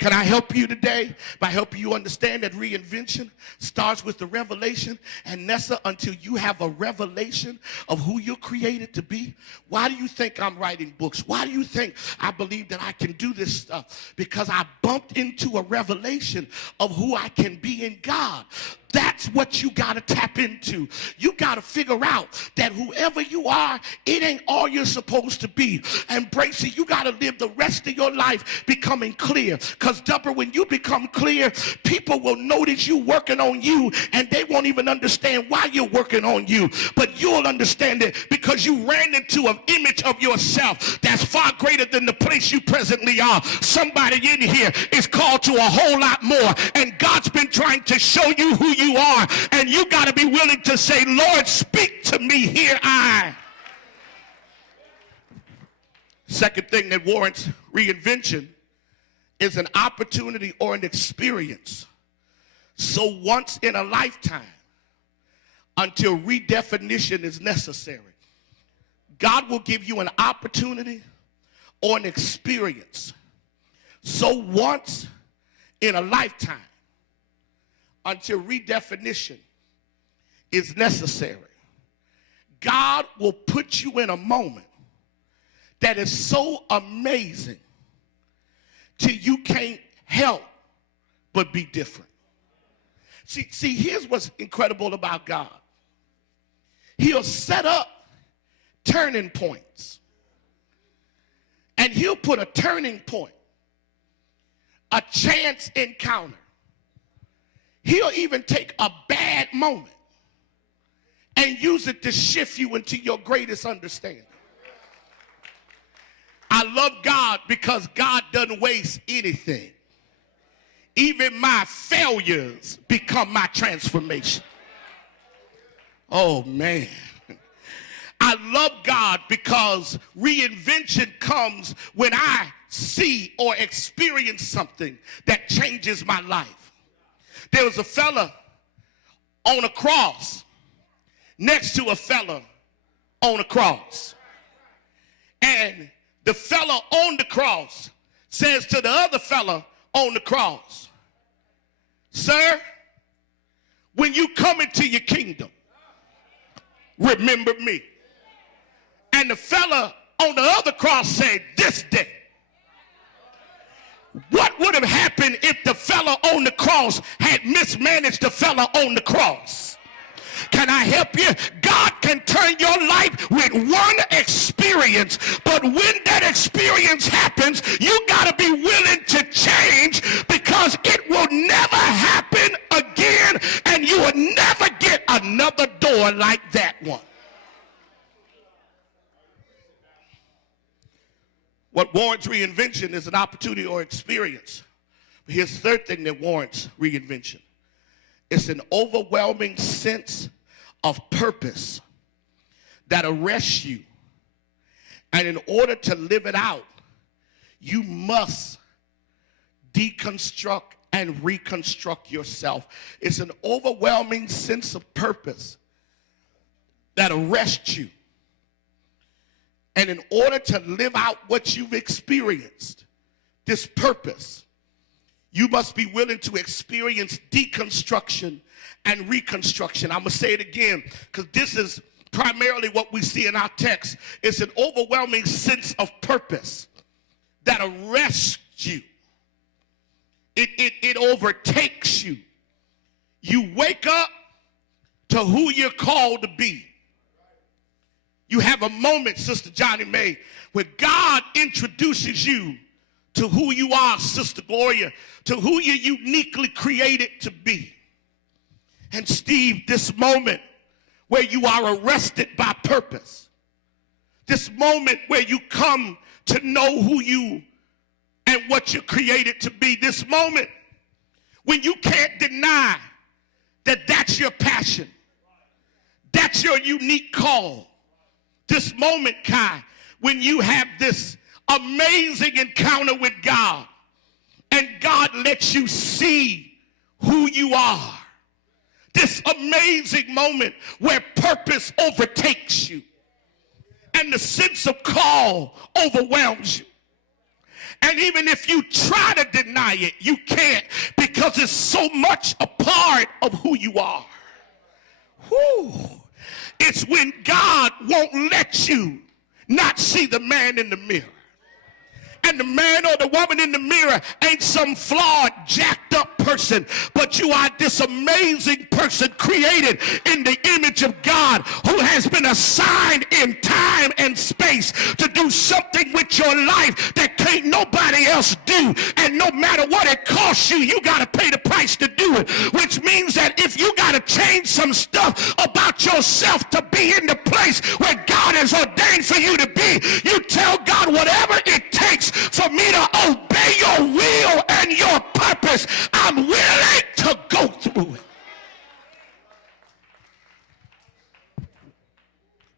Can I help you today by helping you understand that reinvention starts with the revelation? And Nessa, until you have a revelation of who you're created to be, why do you think I'm writing books? Why do you think I believe that I can do this stuff? Because I bumped into a revelation of who I can be in God. That's what you got to tap into. You got to figure out that whoever you are, it ain't all you're supposed to be. Embrace it. You got to live the rest of your life becoming clear. Because, Deborah, when you become clear, people will notice you working on you, and they won't even understand why you're working on you. But you'll understand it because you ran into an image of yourself that's far greater than the place you presently are. Somebody in here is called to a whole lot more, and God's been trying to show you who you are, and you got to be willing to say, Lord, speak to me, here I. Second thing that warrants reinvention is an opportunity or an experience. So once in a lifetime, until redefinition is necessary. God will give you an opportunity or an experience. So once in a lifetime, until redefinition is necessary. God will put you in a moment that is so amazing till you can't help but be different. See, here's what's incredible about God. He'll set up turning points. And he'll put a turning point, a chance encounter. He'll even take a bad moment and use it to shift you into your greatest understanding. I love God because God doesn't waste anything. Even my failures become my transformation. Oh, man. I love God because reinvention comes when I see or experience something that changes my life. There was a fella on a cross next to a fella on a cross. And the fella on the cross says to the other fella on the cross, sir, when you come into your kingdom, remember me. And the fella on the other cross said, this day. What would have happened if the fella on the cross had mismanaged the fella on the cross? Can I help you? God can turn your life with one experience, but when that experience happens, you got to be willing to change because it will never happen again, and you will never get another door like that one. What warrants reinvention is an opportunity or experience. But here's the third thing that warrants reinvention. It's an overwhelming sense of purpose that arrests you. And in order to live it out, you must deconstruct and reconstruct yourself. It's an overwhelming sense of purpose that arrests you. And in order to live out what you've experienced, this purpose, you must be willing to experience deconstruction and reconstruction. I'm going to say it again because this is primarily what we see in our text. It's an overwhelming sense of purpose that arrests you. It overtakes you. You wake up to who you're called to be. You have a moment, Sister Johnny Mae, where God introduces you to who you are, Sister Gloria, to who you're uniquely created to be. And Steve, this moment where you are arrested by purpose, this moment where you come to know who you and what you're created to be, this moment when you can't deny that that's your passion, that's your unique call. This moment, Kai, when you have this amazing encounter with God and God lets you see who you are. This amazing moment where purpose overtakes you and the sense of call overwhelms you. And even if you try to deny it, you can't, because it's so much a part of who you are. Whew. It's when God won't let you not see the man in the mirror. And the man or the woman in the mirror ain't some flawed, jacked up person, but you are this amazing person created in the image of God, who has been assigned in time and space to do something with your life that can't nobody else do. And no matter what it costs you, you got to pay the price to do it, which means that if you got to change some stuff about yourself to be in the place where God has ordained for you to be, you tell God, whatever it takes for me to obey your will and your purpose, I'm willing to go through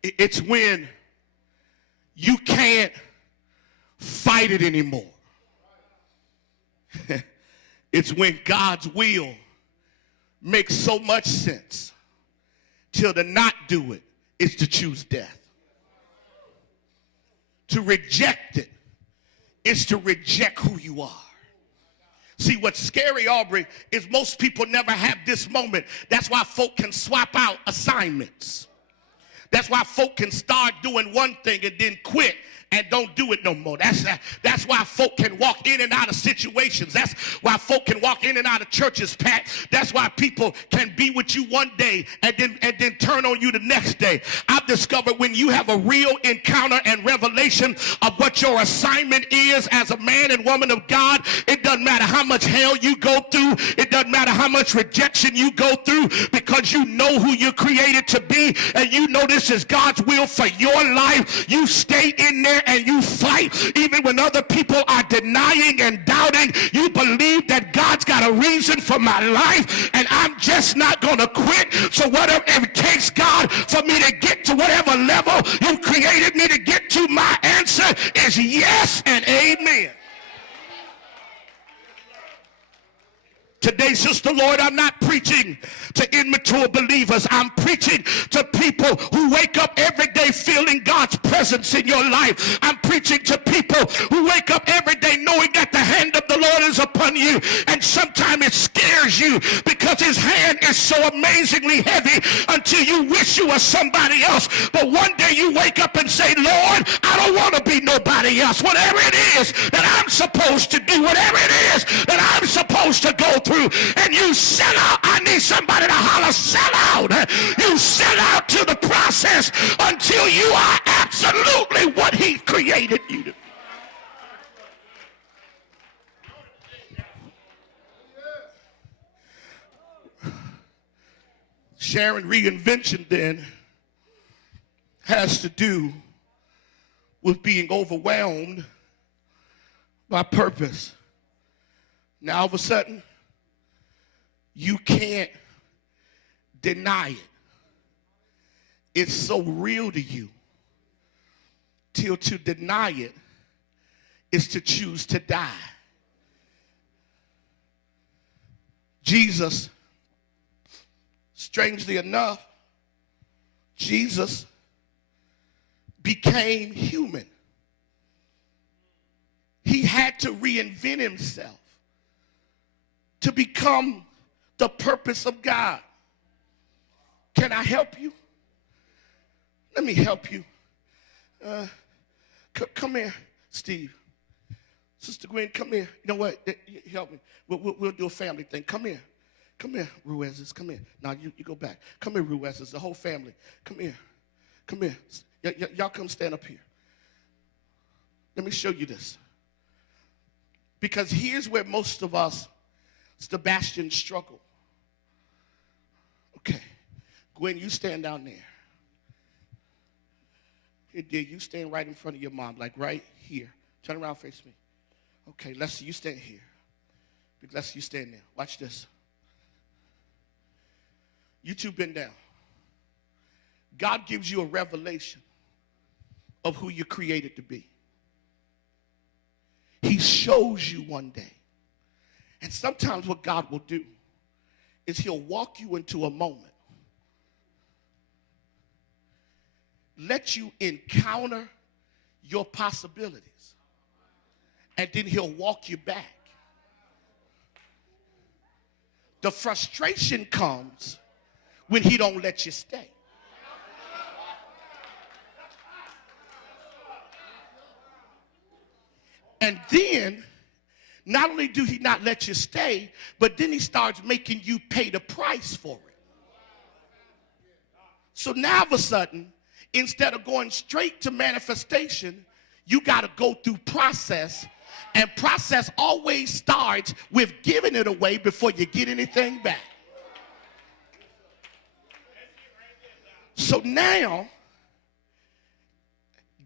it. It's when you can't fight it anymore. It's when God's will makes so much sense till to not do it is to choose death. To reject it is to reject who you are. See, what's scary, Aubrey, is most people never have this moment. That's why folk can swap out assignments. That's why folk can start doing one thing and then quit and don't do it no more. That's why folk can walk in and out of situations. That's why folk can walk in and out of churches, Pat. That's why people can be with you one day and then turn on you the next day. I've discovered when you have a real encounter and revelation of what your assignment is as a man and woman of God, it doesn't matter how much hell you go through. It doesn't matter how much rejection you go through, because you know who you're created to be and you know this is God's will for your life. You stay in there and you fight even when other people are denying and doubting. You believe that God's got a reason for my life and I'm just not going to quit. So whatever it takes, God, for me to get to whatever level you created me to get to, my answer is yes and amen. Today, Sister Lord, I'm not preaching to immature believers. I'm preaching to people who wake up every day feeling God's presence in your life. I'm preaching to people who wake up every day knowing that the hand of the Lord is upon you. And sometimes it scares you because his hand is so amazingly heavy until you wish you were somebody else. But one day you wake up and say, Lord, I don't want to be nobody else. Whatever it is that I'm supposed to do, whatever it is that I'm supposed to go through, and you sell out. I need somebody to holler, sell out. You sell out to the process until you are absolutely what he created you to be. Sharon, reinvention then has to do with being overwhelmed by purpose. Now all of a sudden, you can't deny it. It's so real to you till to deny it is to choose to die. Jesus, strangely enough, Jesus became human. He had to reinvent himself to become the purpose of God. Can I help you? Let me help you. Come here, Steve. Sister Gwen, come here. You know what? Help me. We'll do a family thing. Come here. Come here, Ruizes. Come here. Now, you go back. Come here, Ruizes. The whole family. Come here. Come here. Y'all come stand up here. Let me show you this. Because here's where most of us, Sebastian, struggle. Okay. Gwen, you stand down there. Here, dear, you stand right in front of your mom, like right here. Turn around, face me. Okay, Lester, you stand here. Big Lester, you stand there. Watch this. You two bend down. God gives you a revelation of who you're created to be. He shows you one day. And sometimes what God will do is he'll walk you into a moment, let you encounter your possibilities, and then he'll walk you back. The frustration comes when he don't let you stay. And then, not only do he not let you stay, but then he starts making you pay the price for it. So now, all of a sudden, instead of going straight to manifestation, you got to go through process. And process always starts with giving it away before you get anything back. So now,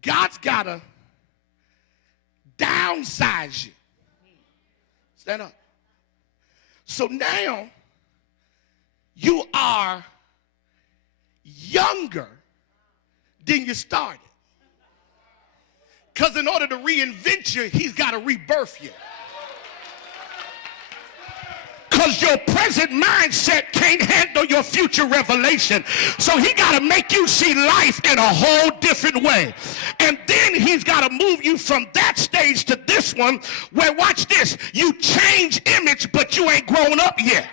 God's got to downsize you. Stand up. So now, you are younger than you started. Because in order to reinvent you, he's got to rebirth you. Because your present mindset can't handle your future revelation. So he got to make you see life in a whole different way. And then he's got to move you from that stage to this one where, watch this, you change image, but you ain't grown up yet.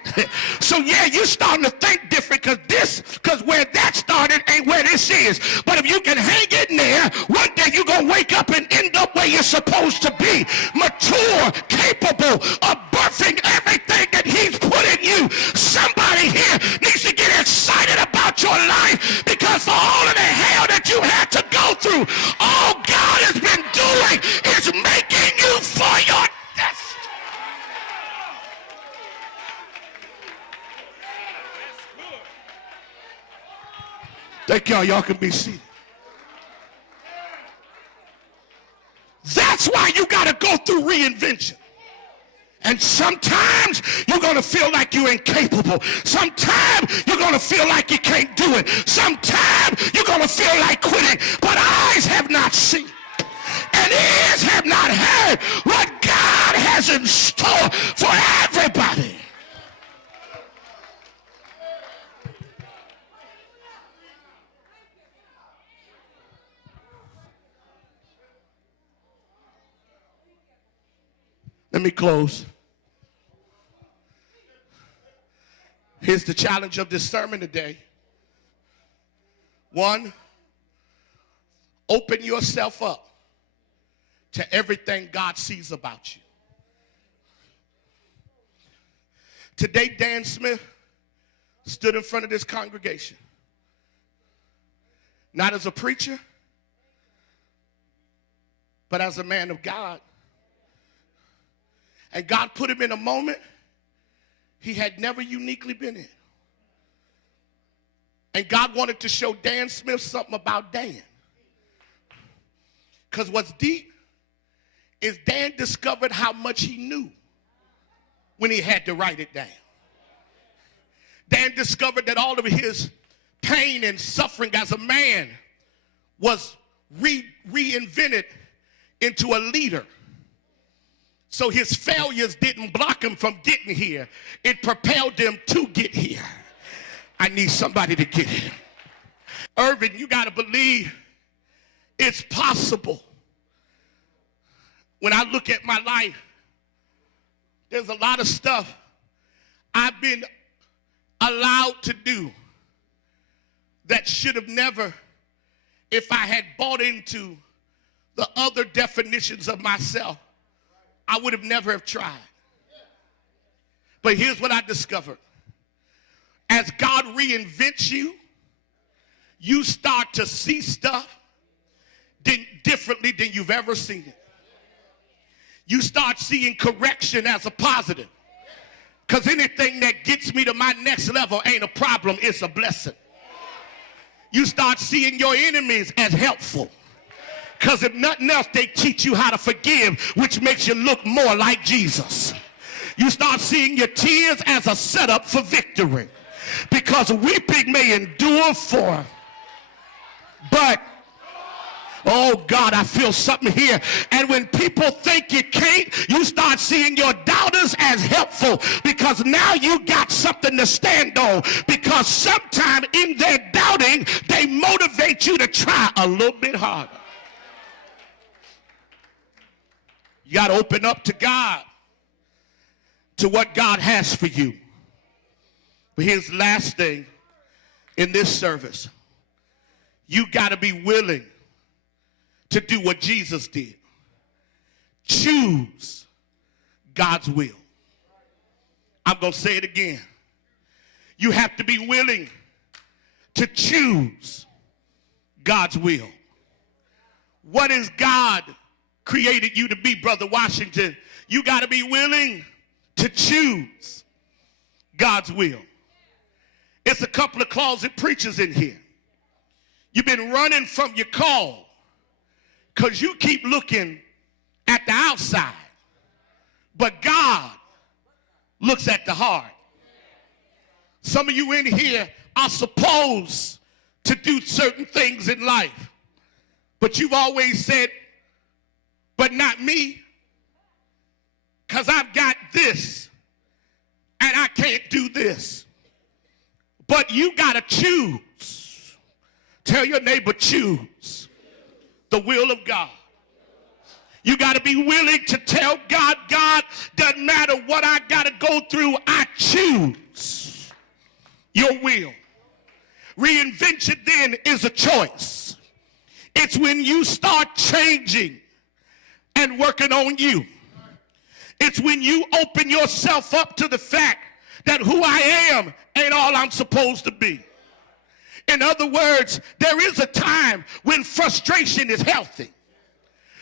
So yeah, you're starting to think different because where that started ain't where this is. But if you can hang in there, one day you're going to wake up and end up where you're supposed to be. Mature, capable of birthing everything that he's put in you. Somebody here needs to get excited about your life, because for all of the hell that you had to go through, all God has been doing is making you for your destiny. Thank y'all. Y'all can be seated. That's why you got to go through reinvention. And sometimes you're going to feel like you're incapable. Sometimes you're going to feel like you can't do it. Sometimes you're going to feel like quitting. But eyes have not seen and ears have not heard what God has in store for everybody. Let me close. Here's the challenge of this sermon today. 1, open yourself up to everything God sees about you. Today, Dan Smith stood in front of this congregation, not as a preacher, but as a man of God. And God put him in a moment he had never uniquely been in. And God wanted to show Dan Smith something about Dan. Because what's deep is Dan discovered how much he knew when he had to write it down. Dan discovered that all of his pain and suffering as a man was reinvented into a leader. So his failures didn't block him from getting here. It propelled him to get here. I need somebody to get it. Irvin, you got to believe it's possible. When I look at my life, there's a lot of stuff I've been allowed to do that should have never, if I had bought into the other definitions of myself, I would have never have tried. But here's what I discovered. As God reinvents you, you start to see stuff differently than you've ever seen it. You start seeing correction as a positive. Because anything that gets me to my next level ain't a problem, it's a blessing. You start seeing your enemies as helpful. Because if nothing else, they teach you how to forgive, which makes you look more like Jesus. You start seeing your tears as a setup for victory. Because weeping may endure for, but, oh God, I feel something here. And when people think you can't, you start seeing your doubters as helpful, because now you got something to stand on. Because sometime in their doubting, they motivate you to try a little bit harder. You got to open up to God, to what God has for you. But here's the last thing in this service. You got to be willing to do what Jesus did. Choose God's will. I'm going to say it again. You have to be willing to choose God's will. What is God created you to be, Brother Washington? You got to be willing to choose God's will. It's a couple of closet preachers in here. You've been running from your call because you keep looking at the outside. But God looks at the heart. Some of you in here are supposed to do certain things in life. But you've always said, but not me, because I've got this and I can't do this. But you got to choose. Tell your neighbor, choose the will of God. You got to be willing to tell God, God, doesn't matter what I got to go through, I choose your will. Reinvention then is a choice. It's when you start changing and working on you. It's when you open yourself up to the fact that who I am ain't all I'm supposed to be. In other words, there is a time when frustration is healthy.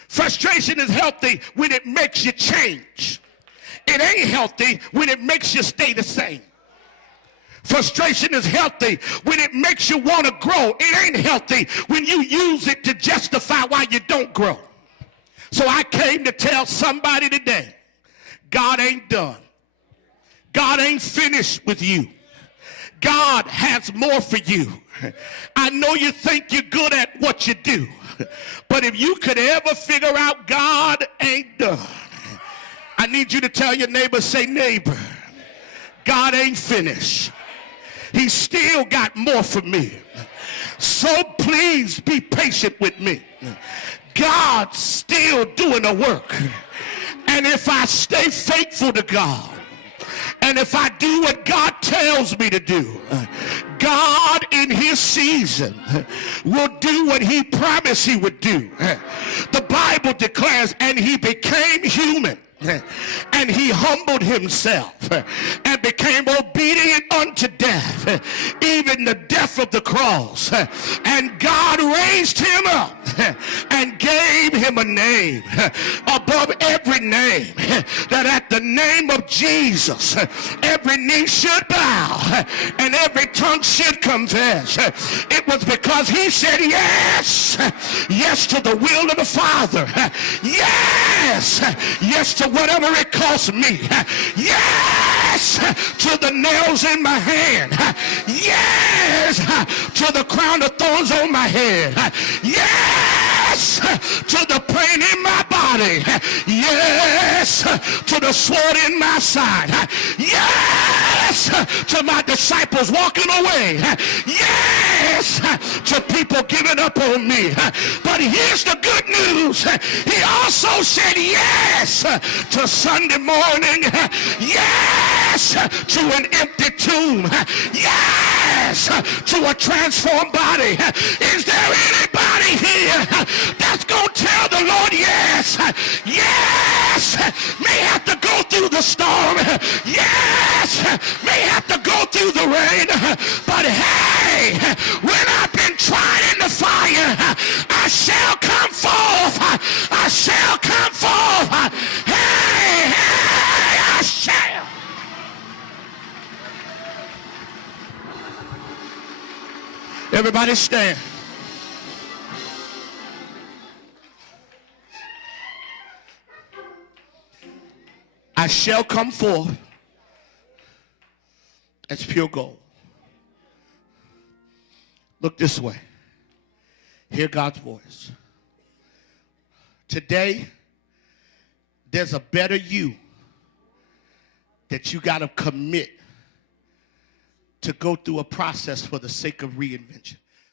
Frustration is healthy when it makes you change. It ain't healthy when it makes you stay the same. Frustration is healthy when it makes you want to grow. It ain't healthy when you use it to justify why you don't grow. So I came to tell somebody today, God ain't done. God ain't finished with you. God has more for you. I know you think you're good at what you do, but if you could ever figure out God ain't done, I need you to tell your neighbor, say, neighbor, God ain't finished. He's still got more for me. So please be patient with me. God's still doing the work. And if I stay faithful to God, and if I do what God tells me to do, God in his season will do what he promised he would do. The Bible declares, and he became human. And he humbled himself and became obedient unto death, even the death of the cross. And God raised him up and gave him a name above every name, that at the name of Jesus every knee should bow and every tongue should confess. It was because he said yes, yes to the will of the Father, yes, yes to whatever it costs me, yes to the nails in my hand, yes to the crown of thorns on my head, yes to the pain in my body, yes to the sword in my side, yes to my disciples walking away, yes to people giving up on me. But here's the good news. He also said yes to Sunday morning, yes to an empty tomb, yes to a transformed body. Is there anybody here that's going to tell the Lord yes? Yes, may have to go through the storm, yes, may have to go through the rain, but hey, when I've been tried in the fire, I shall come forth, I shall come forth, hey, I shall. Everybody stand. I shall come forth as pure gold. Look this way. Hear God's voice. Today, there's a better you that you got to commit to go through a process for the sake of reinvention.